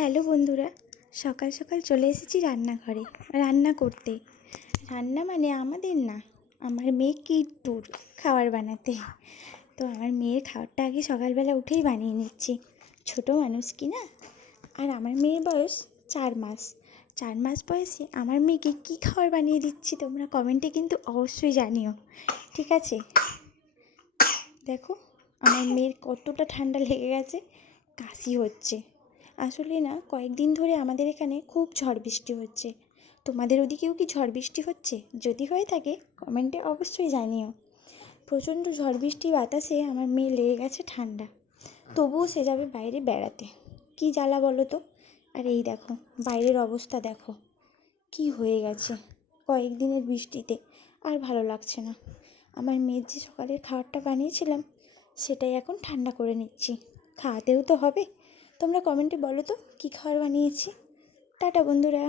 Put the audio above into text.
Hello বন্ধুরা, সকাল সকাল চলে এসেছি রান্নাঘরে রান্না করতে। রান্না মানে আমাদের না, আমার মেয়ে কিট্টুর খাবার বানাতে। তো আমার মেয়ের খাবারটা আগে সকালবেলা উঠেই বানিয়ে নিচ্ছি। ছোটো মানুষ কি না। আর আমার মেয়ের বয়স 4 মাস। 4 মাস বয়সে আমার মেয়েকে কী খাবার বানিয়ে দিচ্ছি তোমরা কমেন্টে কিন্তু অবশ্যই জানিও, ঠিক আছে? দেখো আমার মেয়ের কতটা ঠান্ডা লেগে গেছে, কাশি হচ্ছে। আসলে না, কয়েকদিন ধরে আমাদের এখানে খুব ঝড় বৃষ্টি হচ্ছে। তোমাদের ওদিকেও কি ঝড় বৃষ্টি হচ্ছে? যদি হয়ে থাকে কমেন্টে অবশ্যই জানিও। প্রচণ্ড ঝড় বৃষ্টি বাতাসে আমার মেয়ে লেগে গেছে ঠান্ডা, তবুও সে যাবে বাইরে বেড়াতে। কি জ্বালা বলো তো। আর এই দেখো বাইরের অবস্থা দেখো কি হয়ে গেছে কয়েকদিনের বৃষ্টিতে। আর ভালো লাগছে না। আমার মেয়ের যে সকালের খাবারটা বানিয়েছিলাম সেটাই এখন ঠান্ডা করে নিচ্ছি, খাওয়াতেও তো হবে। তোমরা কমেন্টে বলো তো কী খাবার বানিয়েছি। টাটা বন্ধুরা।